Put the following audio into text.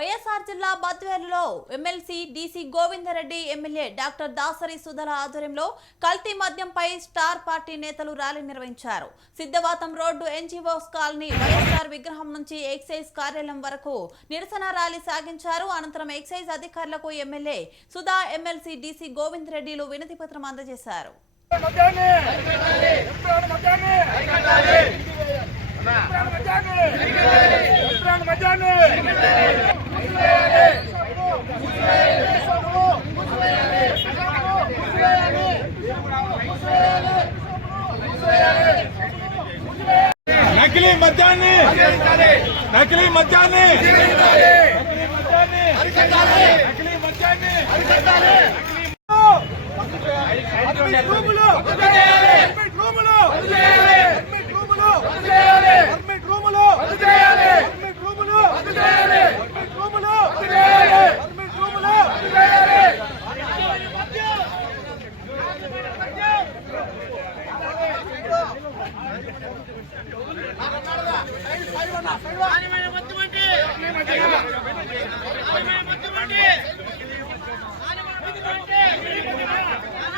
వైఎస్ఆర్ జిల్లా బద్వేలులో MLC DC Govinda Reddy MLA doctor Dasari సుధల ఆధ్వర్యంలో కల్తీ మద్యంపై స్టార్ పార్టీ నేతలు ర్యాలీ నిర్వహించారు. Siddhavatam road NGOs colony YSR విగ్రహం నుంచి ఎక్సైజ్ కార్యాలయం వరకు నిరసన ర్యాలీ సాగించారు. అనంతరం ఎక్సైజ్ అధికారులకు ఎమ్మెల్యే సుధా, ఎమ్మెల్సీ డీసీ గోవిందరెడ్డిలు వినతి పత్రం అందజేశారు. నకిలీ మద్యాన్ని నకిలీ మద్యాన్ని నకిలీ మద్యాన్ని